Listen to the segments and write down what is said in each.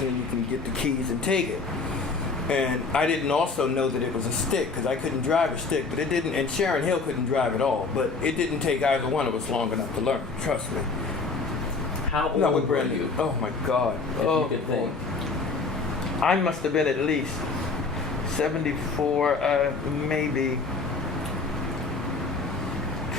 and then you can get the keys and take it. And I didn't also know that it was a stick because I couldn't drive a stick, but it didn't, and Sharon Hill couldn't drive at all, but it didn't take either one of us long enough to learn, trust me. How old were you? Oh my God. If you could think. I must have been at least 74, maybe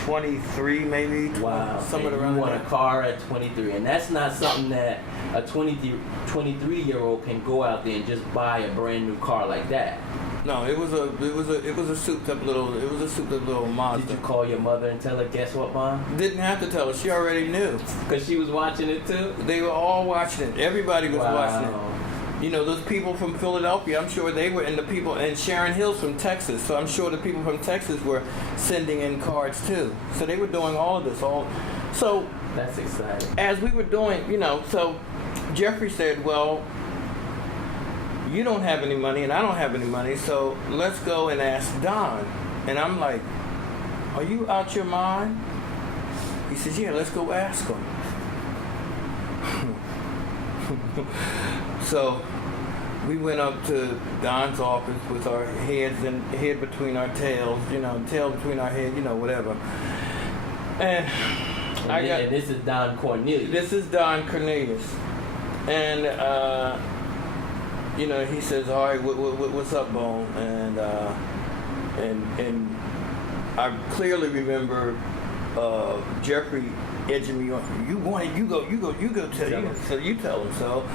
23, maybe. Wow. Somewhere and around you want there. a car at 23, and that's not something that a 23-year-old can go out there and just buy a brand new car like that. No, it was a souped up little Mazda. Did you call your mother and tell her, guess what, Mom? Didn't have to tell her. She already knew. Because she was watching it too? They were all watching it. Everybody was watching it. You know, those people from Philadelphia, I'm sure they were, and the people, and Sharon Hill's from Texas, so I'm sure the people from Texas were sending in cards too. So they were doing all of this. So that's exciting. As we were doing, you know, so Jeffrey said, well, you don't have any money and I don't have any money, so let's go and ask Don. And I'm like, are you out your mind? He says, yeah, let's go ask him. So we went up to Don's office with our head between our tails, you know, tail between our head, you know, whatever. And this is Don Cornelius. This is Don Cornelius. And you know, he says, all right, what's up, Bone? And I clearly remember Jeffrey edging me on. You go tell you. So you tell him. So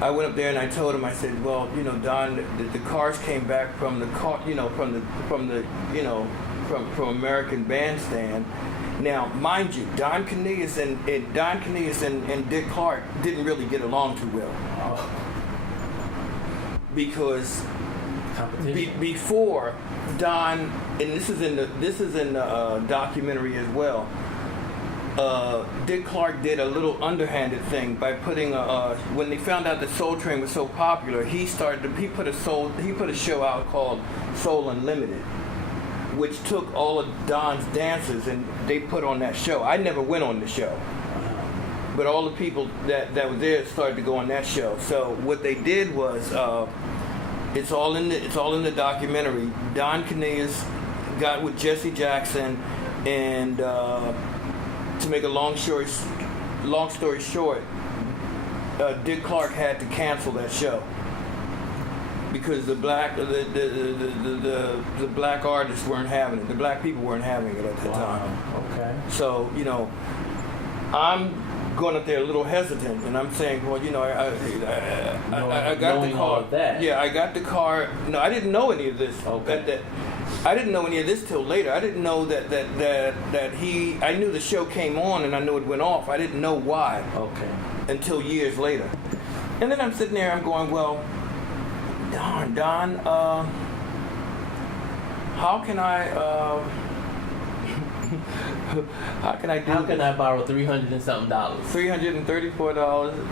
I went up there and I told him. I said, well, you know, Don, the cars came back from the car, you know, from American Bandstand. Now, mind you, Don Cornelius and Dick Clark didn't really get along too well. Because before Don, and this is in the documentary as well. Dick Clark did a little underhanded thing by putting when they found out that Soul Train was so popular, he put a show out called Soul Unlimited, which took all of Don's dancers and they put on that show. I never went on the show. But all the people that were there started to go on that show. So what they did was, it's all in the documentary. Don Cornelius got with Jesse Jackson, and to make a long story short, Dick Clark had to cancel that show because the black artists weren't having it. The black people weren't having it at the time. Okay. So you know, I'm going up there a little hesitant, and I'm saying, well, you know, I got the car. All of that. Yeah, I got the car. No, I didn't know any of this. Okay. I didn't know any of this till later. I didn't know that I knew the show came on and I knew it went off. I didn't know why. Okay. Until years later. And then I'm sitting there, I'm going, well, Don, how can I borrow $300 and something? $334,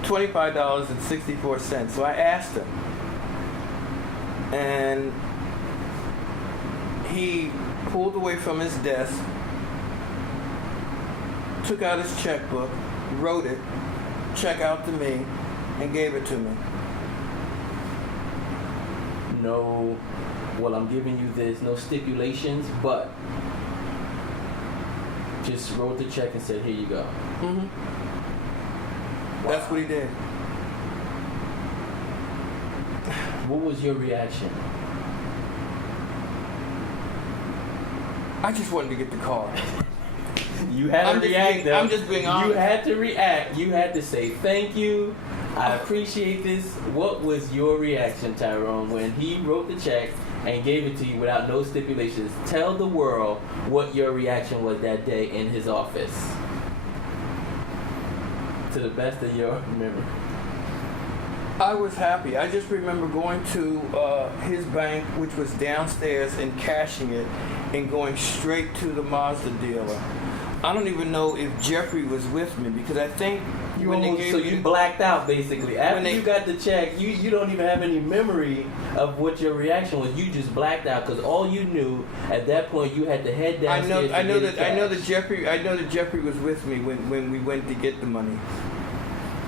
$25.64. So I asked him, and he pulled away from his desk, took out his checkbook, wrote it, check out to me, and gave it to me. No, well, I'm giving you this, no stipulations, but just wrote the check and said, here you go. Mm-hmm. Wow. That's what he did. What was your reaction? I just wanted to get the car. You had to react, though. I'm just being honest. You had to react. You had to say, thank you. I appreciate this. What was your reaction, Tyrone, when he wrote the check and gave it to you without no stipulations? Tell the world what your reaction was that day in his office. To the best of your memory. I was happy. I just remember going to his bank, which was downstairs, and cashing it and going straight to the Mazda dealer. I don't even know if Jeffrey was with me because I think you blacked out basically. After you got the check, you don't even have any memory of what your reaction was. You just blacked out because all you knew at that point you had to head downstairs. I know that Jeffrey was with me when we went to get the money.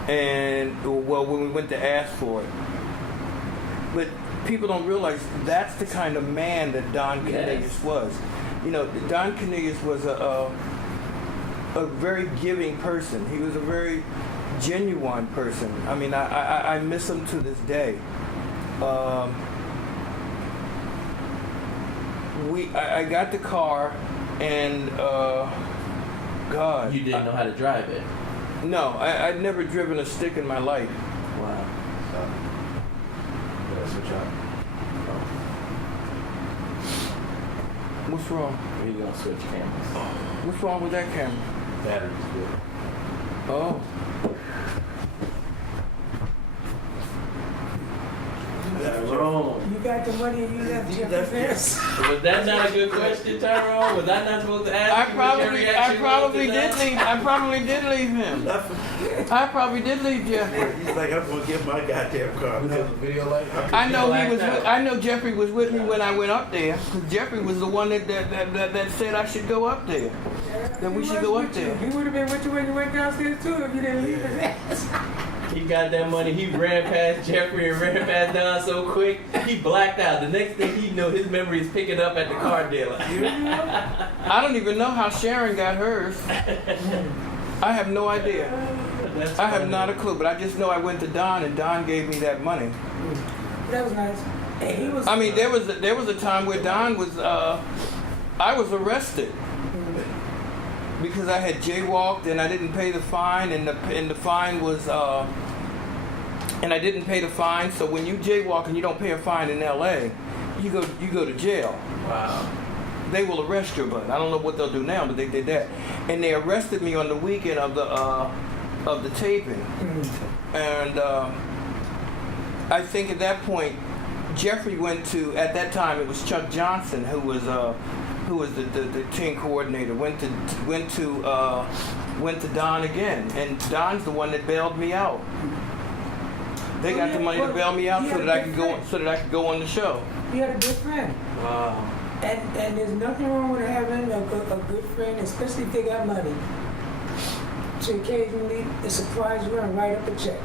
and well, when we went to ask for it. But people don't realize that's the kind of man that Don Cornelius was. You know, Don Cornelius was a very giving person. He was a very genuine person. I mean, I miss him to this day. I got the car, and God. You didn't know how to drive it? No, I'd never driven a stick in my life. Wow. Switch up. What's wrong? We're going to switch cameras. What's wrong with that camera? Battery's good. Oh. Tyrone. You got the money and you left Jeffrey's ass. Was that not a good question, Tyrone? Was I not supposed to ask I you what your probably reaction did leave. I probably did leave him. I probably did leave Jeffrey. He's like, I'm gonna get my goddamn car. Because the video light. I know he was. I know Jeffrey was with me when I went up there. Because Jeffrey was the one that said I should go up there. That we should go up there. He would have been with you when you went downstairs too if you didn't leave his ass. He got that money. He ran past Jeffrey and ran past Don so quick, he blacked out. The next thing he knew, his memory is picking up at the car dealer. I don't even know how Sharon got hers. I have no idea. That's I have funny. not a clue. But I just know I went to Don and Don gave me that money. That was nice. And he was. I mean, there was a time where Don was. I was arrested because I had jaywalked and I didn't pay the fine, and the fine was. And I didn't pay the fine. So when you jaywalk and you don't pay a fine in L.A., you go to jail. Wow. They will arrest your butt. I don't know what they'll do now, but they did that, and they arrested me on the weekend of the taping, and I think at that point, Jeffrey went to, at that time it was Chuck Johnson who was the team coordinator. Went to Don again, and Don's the one that bailed me out. They got the money to bail me out so that I could go on the show. You had a good friend. Wow. And there's nothing wrong with having a good friend, especially if they got money, to occasionally surprise you and write up a check.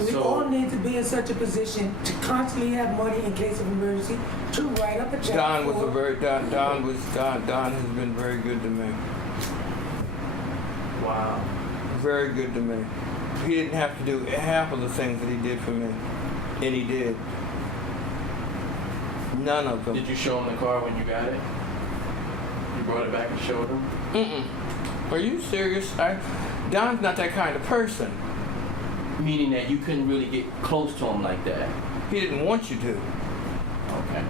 We all need to be in such a position to constantly have money in case of emergency to write up a check. Don has been very good to me. Wow. Very good to me. He didn't have to do half of the things that he did for me, and he did. None of them. Did you show him the car when you got it? You brought it back and showed him? Are you serious? Don's not that kind of person. Meaning that you couldn't really get close to him like that. He didn't want you to. Okay.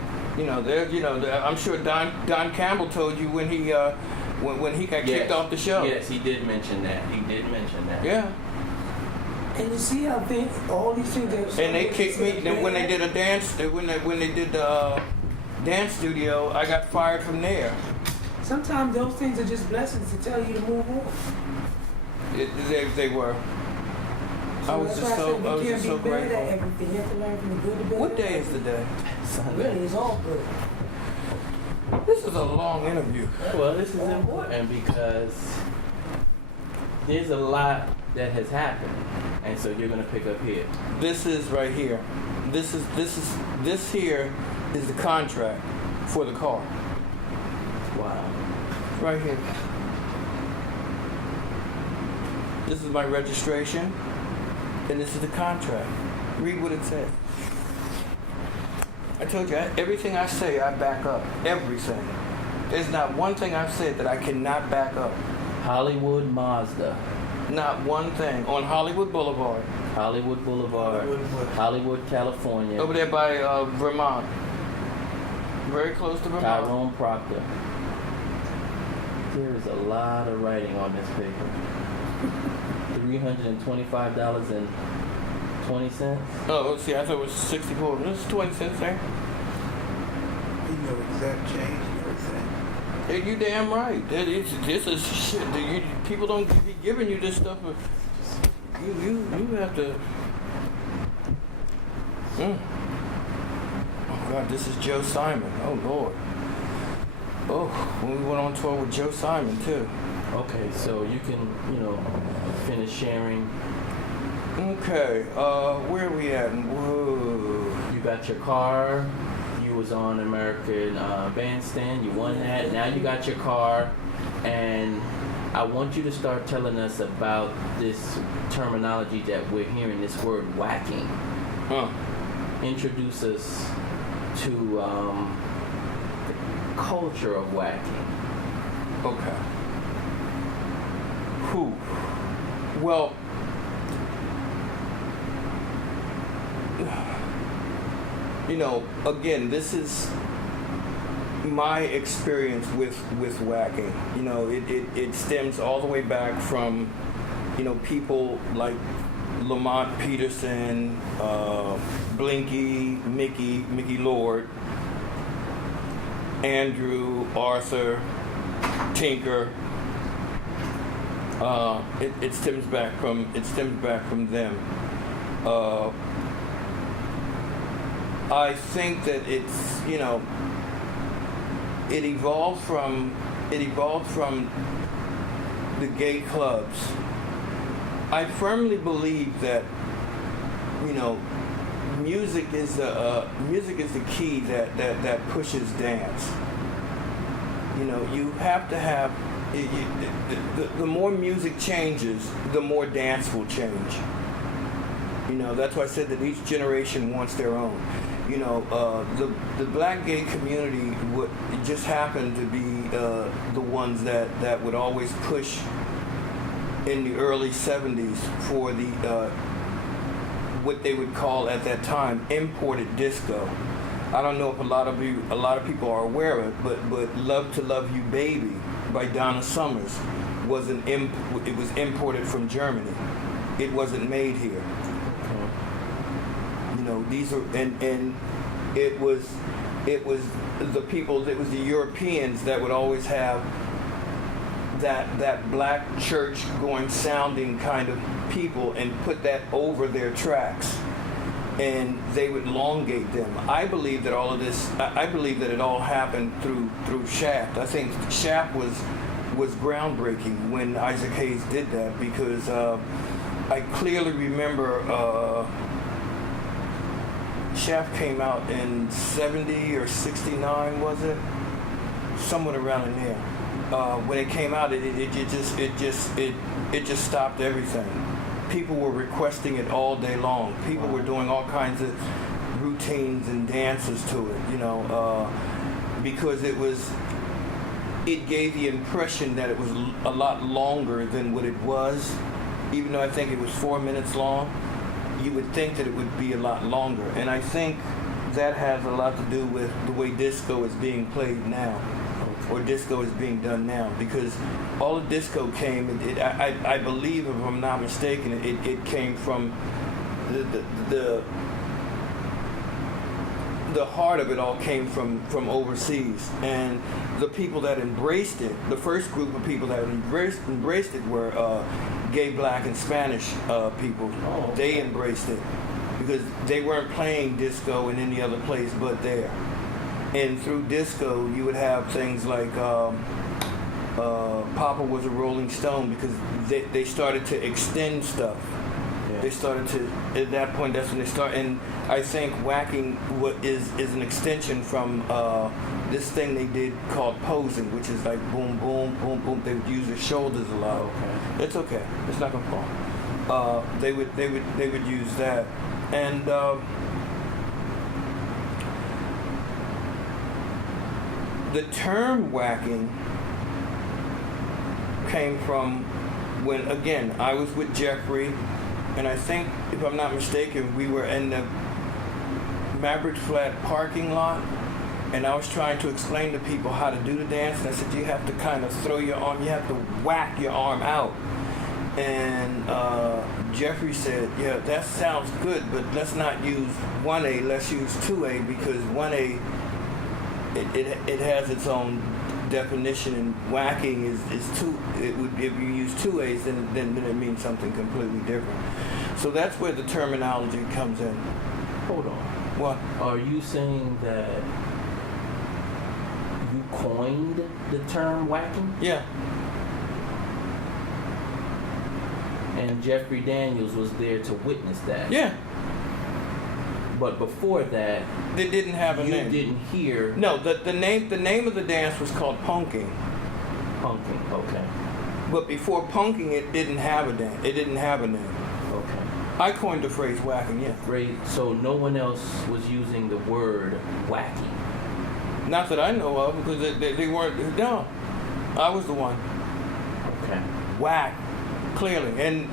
I'm sure Don Campbell told you when he got kicked off the show. Yes, he did mention that. Yeah. And you see how all these things that. And they kicked me. Then when they did a dance, when they did the dance studio, I got fired from there. Sometimes those things are just blessings to tell you to move on. They were. I was just so You can't be bad grateful. at everything. You have to learn from the good to bad. What day is the day? Really, it's all good. This is a long interview. Well, this is important because there's a lot that has happened, and so you're gonna pick up here. This is right here. This here is the contract for the car. Wow. Right here. This is my registration, and this is the contract. Read what it says. I told you, everything I say, I back up. Everything. There's not one thing I've said that I cannot back up. Hollywood Mazda. Not one thing. On Hollywood Boulevard. Hollywood Boulevard. Hollywood, California. Over there by Vermont. Very close to Vermont. Tyrone, Proctor. There is a lot of writing on this paper. $325.20. Oh, see, I thought it was 64. This is 20 cents there. You know exact change and everything. Hey, you damn right. This is shit. People don't be giving you this stuff. You have to. Oh God, this is Joe Simon. Oh Lord. Oh, when we went on tour with Joe Simon too. Okay, so you can, finish sharing Okay, where are we at? Whoa. You got your car. You was on American Bandstand. You won that. Now you got your car, and I want you to start telling us about this terminology that we're hearing. This word whacking. Introduce us to the culture of whacking. Okay. Who? Well, you know, again, this is my experience with whacking. You know, it stems all the way back from, you know, people like Lamont Peterson, Blinky, Mickey Lord, Andrew, Arthur, Tinker. It stems back from them. I think that it's, you know, it evolved from the gay clubs. I firmly believe that, you know, music is the key that pushes dance. You know, you have to have the more music changes, the more dance will change. You know, that's why I said that each generation wants their own. You know, the black gay community would just happen to be the ones that would always push in the early 70s for the what they would call at that time imported disco. I don't know if a lot of people are aware of it, but "Love to Love You Baby" by Donna Summers was it was imported from Germany. It wasn't made here. You know, these are and it was the people, it was the Europeans that would always have that black church going sounding kind of people and put that over their tracks, and they would elongate them. I believe that all of this, I believe that it all happened through Shaft. I think Shaft was groundbreaking when Isaac Hayes did that, because I clearly remember Shaft came out in 70 or 69, was it? Somewhere around in there. When it came out, it just stopped everything. People were requesting it all day long. People were doing all kinds of routines and dances to it, you know, because it gave the impression that it was a lot longer than what it was. Even though I think it was 4 minutes long, you would think that it would be a lot longer. And I think that has a lot to do with the way disco is being played now, or disco is being done now, because all of disco came, I believe, if I'm not mistaken, it came from the heart of it all came from overseas. And the people that embraced it, the first group of people that embraced it were gay, black, and Spanish people. Oh, okay. They embraced it because they weren't playing disco in any other place but there. And through disco, you would have things like Papa was a Rolling Stone, because they started to extend stuff. Yeah. They started to, at that point, that's when they start. And I think whacking is an extension from this thing they did called posing, which is like boom, boom, boom, boom. They would use their shoulders a lot. Okay. It's okay. It's not gonna fall. They would use that, and the term whacking came from when, again, I was with Jeffrey, and I think, if I'm not mistaken, we were in the Maverick Flat parking lot, and I was trying to explain to people how to do the dance, and I said, you have to kind of throw your arm, you have to whack your arm out. And Jeffrey said, yeah, that sounds good, but let's not use 1A, let's use 2A, because 1A, it has its own definition, and whacking is two. It would, if you use 2A's, then it means something completely different. So that's where the terminology comes in. Hold on. What? Are you saying that you coined the term whacking? Yeah. And Jeffrey Daniels was there to witness that. Yeah, But before that, they didn't have a you name. didn't hear No, the name of the dance was called punking. punking. Okay. But before punking, it didn't have a name. It didn't have a name. Okay. I coined the phrase whacking. Yeah, Great. So no one else was using the word wacky. not that I know of, because they weren't. No, I was the one. Okay. Whack, clearly. And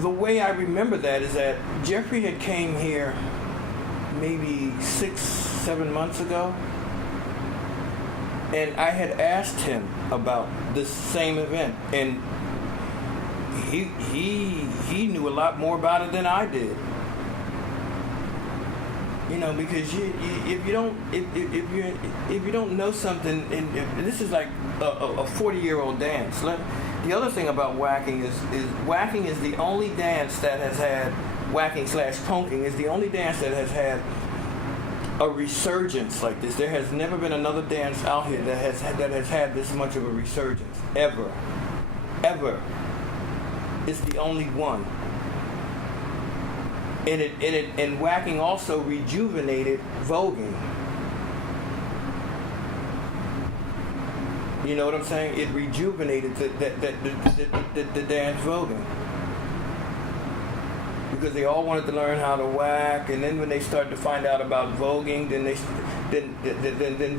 the way I remember that is that Jeffrey had came here maybe 6-7 months ago, and I had asked him about this same event, and he knew a lot more about it than I did. You know, because if you don't know something, and this is like a 40-year-old dance. The other thing about whacking is whacking is the only dance that has had whacking/punking is the only dance that has had a resurgence like this. There has never been another dance out here that has had this much of a resurgence ever. It's the only one. And whacking also rejuvenated voguing. You know what I'm saying? It rejuvenated the dance voguing. Because they all wanted to learn how to whack, and then when they started to find out about voguing, then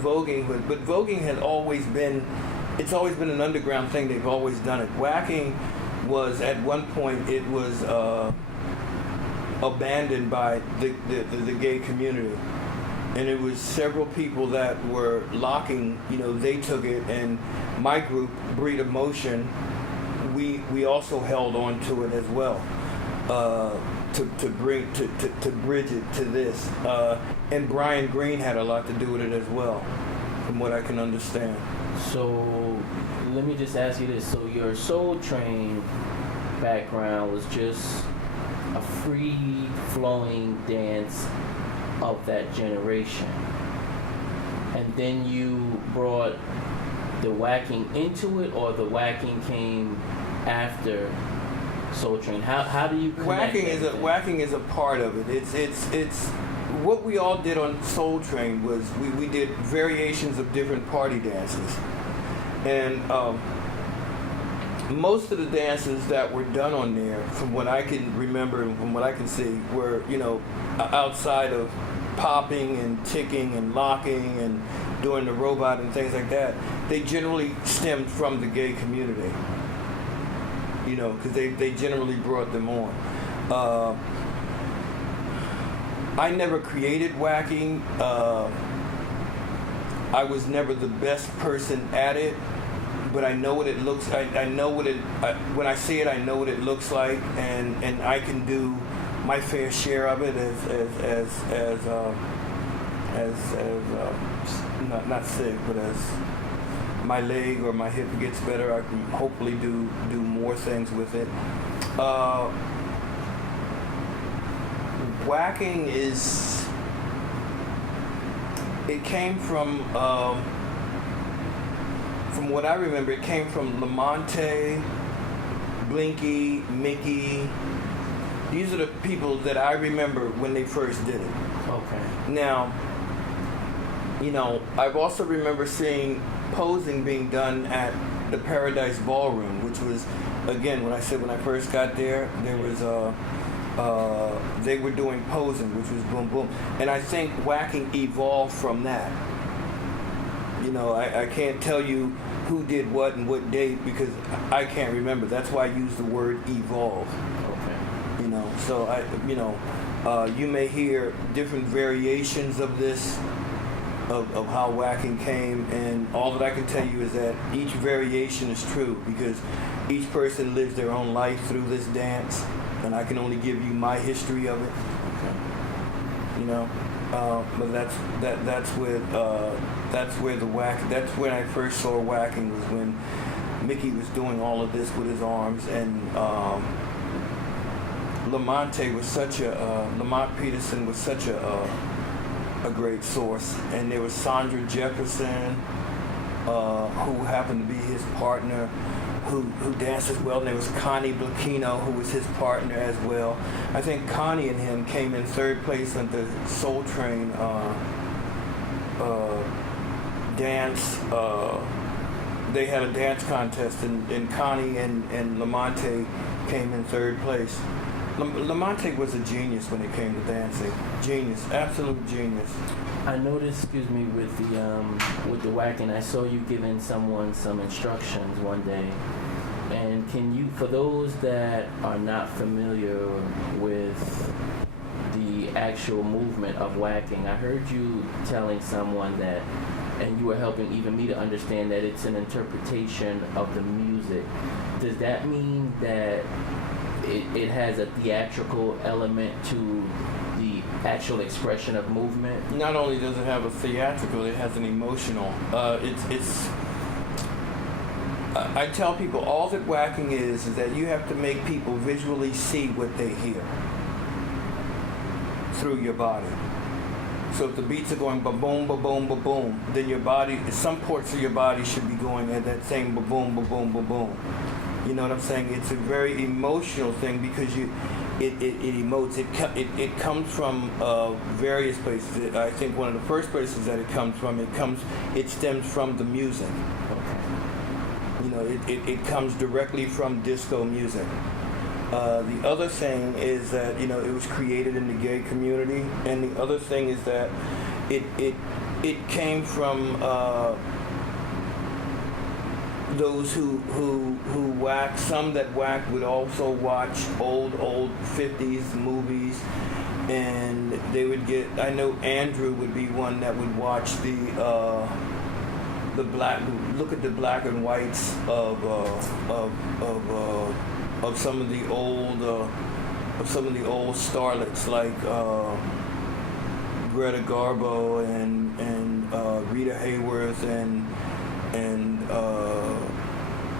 voguing. But voguing has always been, it's always been an underground thing. They've always done it. Whacking was at one point it was abandoned by the gay community, and it was several people that were locking. You know, they took it, and my group, Breed of Motion, we also held on to it as well. To bridge it to this, and Brian Green had a lot to do with it as well, from what I can understand. So let me just ask you this. So your Soul Train background was just a free-flowing dance of that generation. And then you brought the whacking into it, or the whacking came after Soul Train? How do you connect whacking is a part of it. It's what we all did on Soul Train was we did variations of different party dances, and most of the dances that were done on there, from what I can remember and from what I can see, were, you know, outside of popping and ticking and locking and doing the robot and things like that. They generally stemmed from the gay community. You know, because they generally brought them on. I never created whacking. I was never the best person at it, but I know what it looks. I know what it. When I see it, I know what it looks like, and I can do my fair share of it not sick, but as my leg or my hip gets better, I can hopefully do more things with it. Whacking it came from what I remember, it came from Lamonte, Blinky, Mickey. These are the people that I remember when they first did it. Okay. Now, you know, I've also remember seeing posing being done at the Paradise Ballroom, which was, again, when I first got there, there was they were doing posing, which was boom boom, and I think whacking evolved from that. You know, I can't tell you who did what and what date because I can't remember. That's why I use the word evolve. Okay. You know, so you may hear different variations of this. Of how whacking came, and all that I can tell you is that each variation is true because each person lives their own life through this dance, and I can only give you my history of it. You know, but that's where the whack. That's when I first saw whacking, was when Mickey was doing all of this with his arms, and Lamont Peterson was such a great source, and there was Sandra Jefferson, who happened to be his partner, who danced as well. And there was Connie Blakino, who was his partner as well. I think Connie and him came in third place on the Soul Train dance. They had a dance contest, and Connie and Lamonte came in third place. Lamonte was a genius when it came to dancing. Genius, absolute genius. I noticed, excuse me, with the whacking, I saw you giving someone some instructions one day. And can you, for those that are not familiar with the actual movement of whacking, I heard you telling someone that, and you were helping even me to understand that it's an interpretation of the music. Does that mean that it has a theatrical element to the actual expression of movement? Not only does it have a theatrical, it has an emotional. I tell people all that whacking is that you have to make people visually see what they hear through your body. So if the beats are going ba-boom, ba-boom, ba-boom, then your body, some parts of your body should be going at that same ba-boom, ba-boom, ba-boom. You know what I'm saying? It's a very emotional thing because it emotes. It comes from various places. I think one of the first places that it comes from, it stems from the music. You know, it comes directly from disco music. The other thing is that, you know, it was created in the gay community, and the other thing is that it came from those who whack. Some that whack would also watch old 50s movies, and they would get. I know Andrew would be one that would watch look at the black and whites of some of the old starlets like Greta Garbo and Rita Hayworth and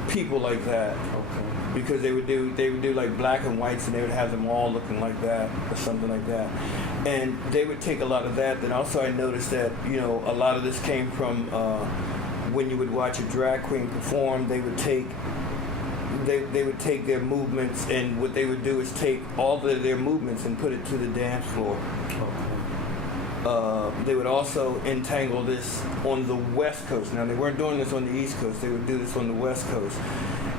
people like that. Okay. Because they would do like black and whites, and they would have them all looking like that or something like that. And they would take a lot of that. Then also I noticed that, you know, a lot of this came from when you would watch a drag queen perform, they would take their movements, and what they would do is take all of their movements and put it to the dance floor. Okay. They would also entangle this on the West Coast. Now, they weren't doing this on the East Coast. They would do this on the West Coast.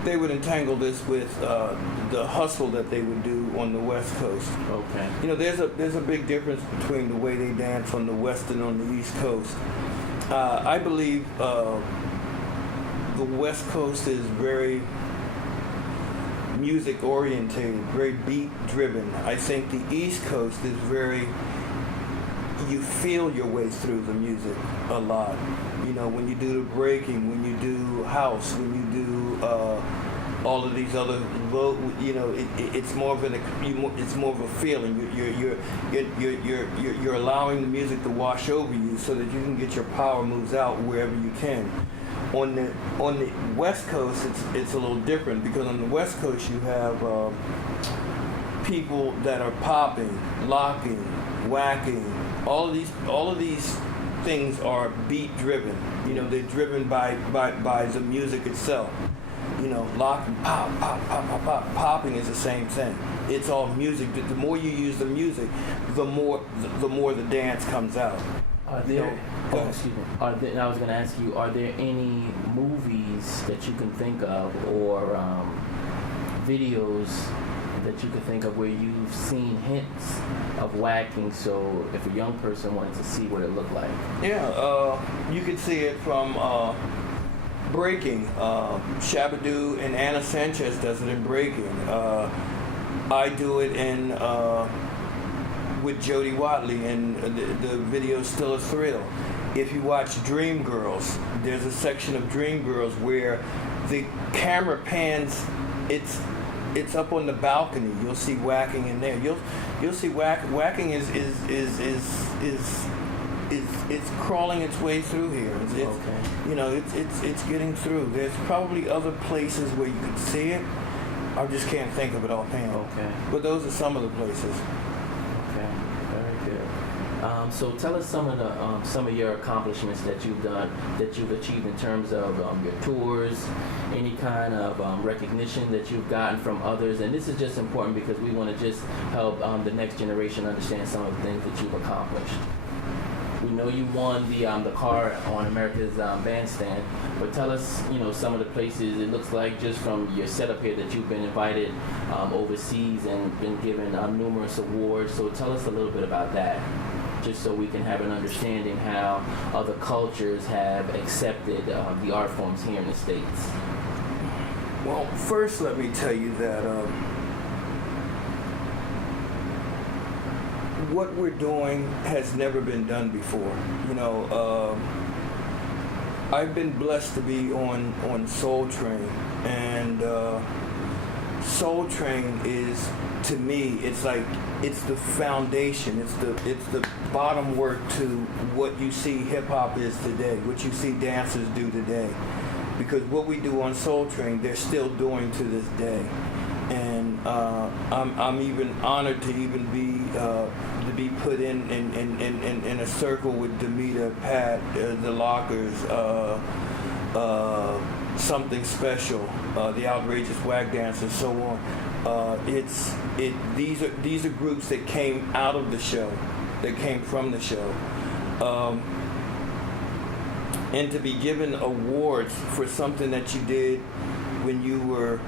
They would entangle this with the hustle that they would do on the West Coast. Okay. You know, there's a big difference between the way they dance on the West and on the East Coast. I believe the West Coast is very music orientated, very beat driven. I think the East Coast is very, you feel your way through the music a lot. You know, when you do the breaking, when you do house, when you do all of these other, you know, it's more of it's more of a feeling. You're allowing the music to wash over you so that you can get your power moves out wherever you can. On the West Coast, it's a little different, because on the West Coast you have people that are popping, locking, whacking. All of these things are beat driven. You know, they're driven by the music itself. You know, locking, pop, pop, pop, pop, pop. Popping is the same thing. It's all music. The more you use the music, the more the dance comes out. Are there? Excuse me. I was going to ask you: are there any movies that you can think of, or videos that you could think of where you've seen hints of whacking? So, if a young person wanted to see what it looked like, yeah, you could see it from breaking. Shabadoo and Anna Sanchez does it in breaking. I do it in. With Jody Watley, and the video Still a Thrill. If you watch Dreamgirls, there's a section of Dreamgirls where the camera pans. It's up on the balcony. You'll see whacking in there. You'll see whacking is it's crawling its way through here. Okay. You know, it's getting through. There's probably other places where you could see it. I just can't think of it offhand. Okay. But those are some of the places. Okay, very good. So tell us some of your accomplishments that you've done, that you've achieved in terms of your tours, any kind of recognition that you've gotten from others. And this is just important because we want to just help the next generation understand some of the things that you've accomplished. We know you won the car on America's Bandstand, but tell us, some of the places. It looks like just from your setup here that you've been invited overseas and been given numerous awards. So tell us a little bit about that, just so we can have an understanding how other cultures have accepted the art forms here in the States. Well, first let me tell you that what we're doing has never been done before. I've been blessed to be on Soul Train, and Soul Train is, to me, it's the foundation. It's the bottom work to what you see hip hop is today, what you see dancers do today. Because what we do on Soul Train, they're still doing to this day. And I'm even honored to even be put in a circle with Demeter, Pat, the Lockers, Something Special, the Outrageous Whack Dancers, so on. These are groups that came out of the show, that came from the show. And to be given awards for something that you did when you were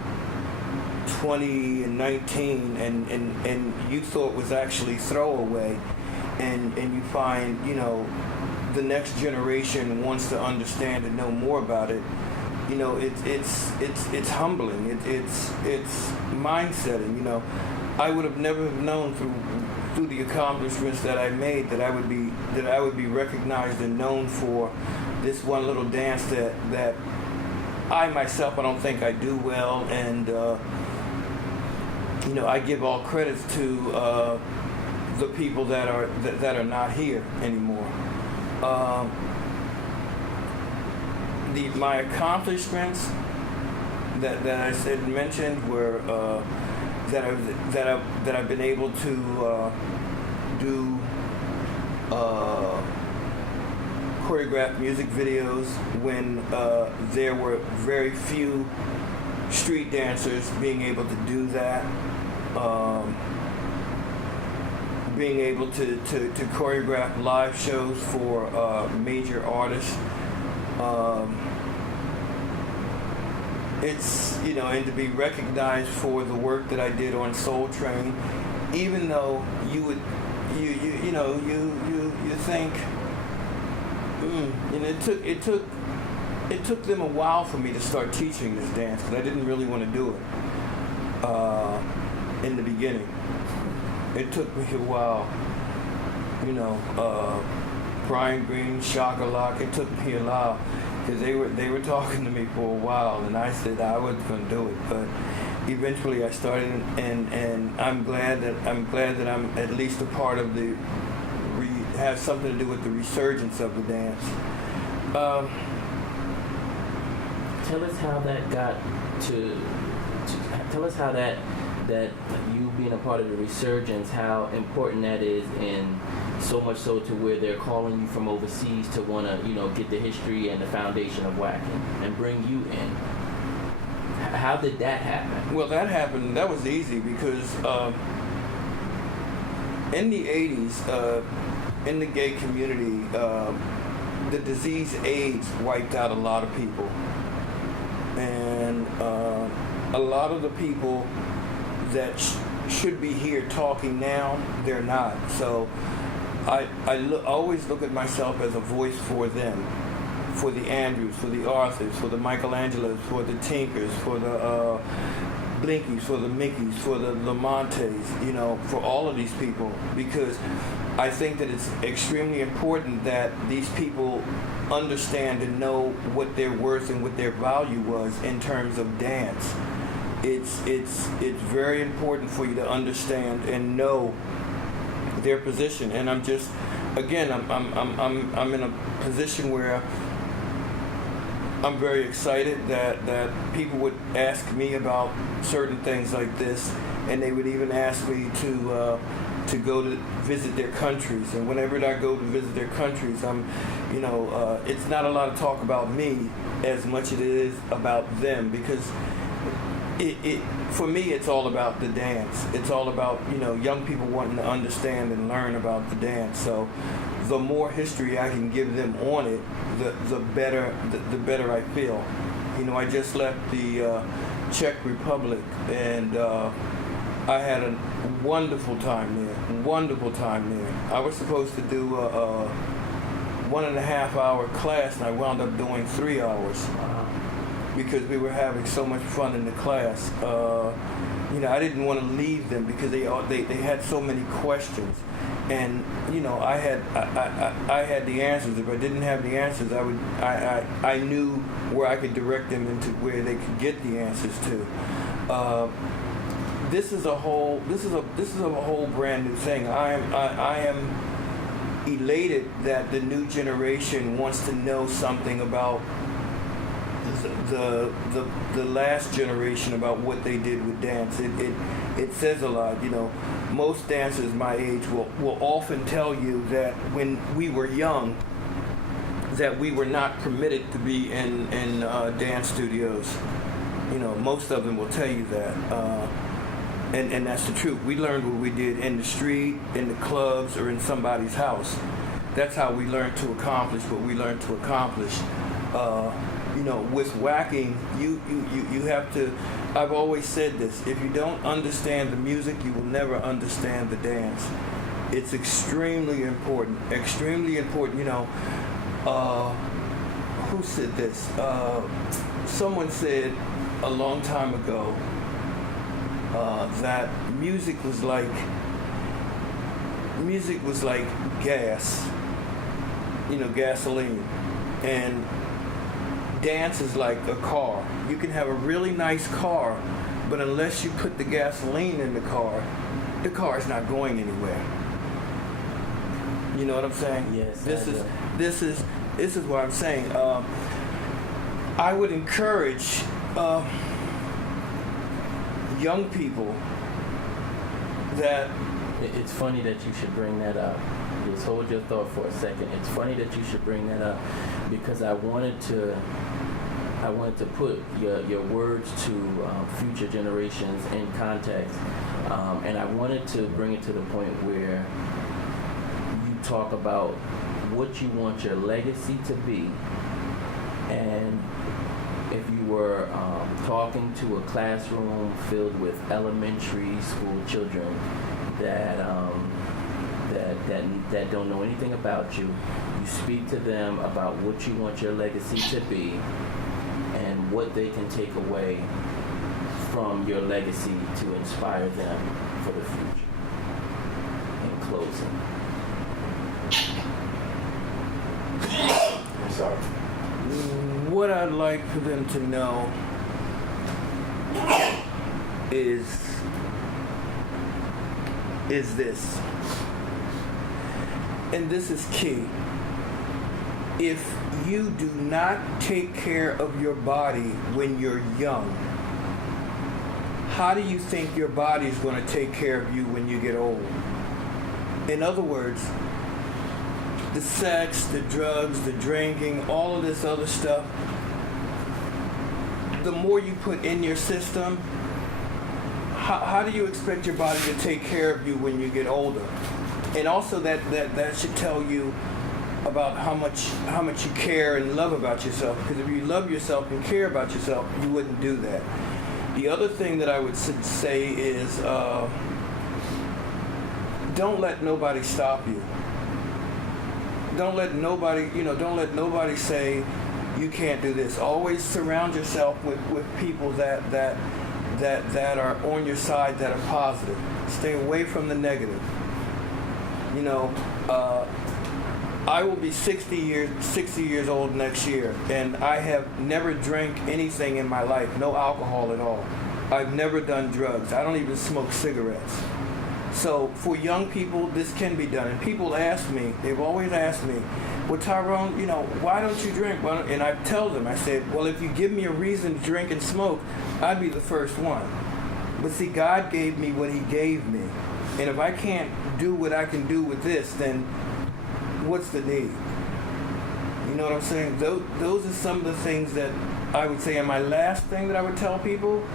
20 and 19 and you thought was actually throwaway, and you find, the next generation wants to understand and know more about it. It's humbling. It's mind-setting. I would have never have known through the accomplishments that I made that I would be recognized and known for this one little dance that I myself, I don't think I do well, and I give all credits to the people that are not here anymore. My accomplishments that I said mentioned were that I've been able to do choreographed music videos when there were very few street dancers being able to do that. Being able to choreograph live shows for major artists. It's, and to be recognized for the work that I did on Soul Train, even though you think, and it took them a while for me to start teaching this dance, because I didn't really want to do it in the beginning. It took me a while, Brian Green, Shakalak, it took me a while, because they were talking to me for a while, and I said I wasn't going to do it, but eventually I started, and I'm glad that I'm at least a part of have something to do with the resurgence of the dance. Tell us how that got to tell us how that you being a part of the resurgence, how important that is, and so much so to where they're calling you from overseas to want to, get the history and the foundation of whacking and bring you in. How did that happen? Well, that was easy because in the 80s, in the gay community, the disease AIDS wiped out a lot of people. And a lot of the people that should be here talking now, they're not. So I always look at myself as a voice for them, for the Andrews, for the Arthurs, for the Michelangelos, for the Tinkers, for the Blinkies, for the Mickeys, for the Lamontes, for all of these people, because I think that it's extremely important that these people understand and know what their worth and what their value was in terms of dance. It's very important for you to understand and know their position. And I'm just, again, I'm in a position where I'm very excited that people would ask me about certain things like this, and they would even ask me to to go to visit their countries. And whenever I go to visit their countries, it's not a lot of talk about me as much as it is about them, because for me, it's all about the dance. It's all about, young people wanting to understand and learn about the dance. So the more history I can give them on it, the better I feel. I just left the Czech Republic, and I had a wonderful time there. I was supposed to do a 1.5 hour class, and I wound up doing 3 hours. Because we were having so much fun in the class. I didn't want to leave them because they had so many questions, and I had the answers. If I didn't have the answers, I knew where I could direct them into where they could get the answers to. This is a whole brand new thing. I am elated that the new generation wants to know something about the last generation, about what they did with dance. It says a lot. Most dancers my age will often tell you that when we were young, that we were not permitted to be in dance studios. Most of them will tell you that, and that's the truth. We learned what we did in the street, in the clubs, or in somebody's house. That's how we learned to accomplish what we learned to accomplish. With whacking, you have to. I've always said this: if you don't understand the music, you will never understand the dance. It's extremely important. Extremely important. Who said this? Someone said a long time ago that music was like gas. Gasoline, and dance is like a car. You can have a really nice car, but unless you put the gasoline in the car is not going anywhere. You know what I'm saying? Yes. This is what I'm saying. I would encourage young people that. It's funny that you should bring that up. Just hold your thought for a second. It's funny that you should bring that up, because I wanted to put your words to future generations in context, and I wanted to bring it to the point where you talk about what you want your legacy to be, and if you were talking to a classroom filled with elementary school children that don't know anything about you, you speak to them about what you want your legacy to be and what they can take away from your legacy to inspire them for the future. In closing. I'm sorry. What I'd like for them to know is this, and this is key. If you do not take care of your body when you're young, how do you think your body is going to take care of you when you get old? In other words, the sex, the drugs, the drinking, all of this other stuff, the more you put in your system, how do you expect your body to take care of you when you get older? And also that should tell you about how much you care and love about yourself. Because if you love yourself and care about yourself, you wouldn't do that. The other thing that I would say is don't let nobody stop you. Don't let nobody say you can't do this. Always surround yourself with people that are on your side, that are positive. Stay away from the negative. I will be 60 years old next year, and I have never drank anything in my life, no alcohol at all. I've never done drugs. I don't even smoke cigarettes. So for young people, this can be done. And people ask me, they've always asked me, well, Tyrone, why don't you drink? And I tell them, I said, well, if you give me a reason to drink and smoke, I'd be the first one. But see, God gave me what he gave me. And if I can't do what I can do with this, then what's the need? You know what I'm saying? Those are some of the things that I would say. And my last thing that I would tell people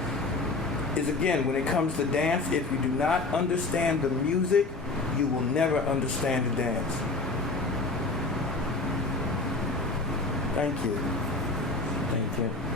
is, again, when it comes to dance, if you do not understand the music, you will never understand the dance. Thank you. Thank you.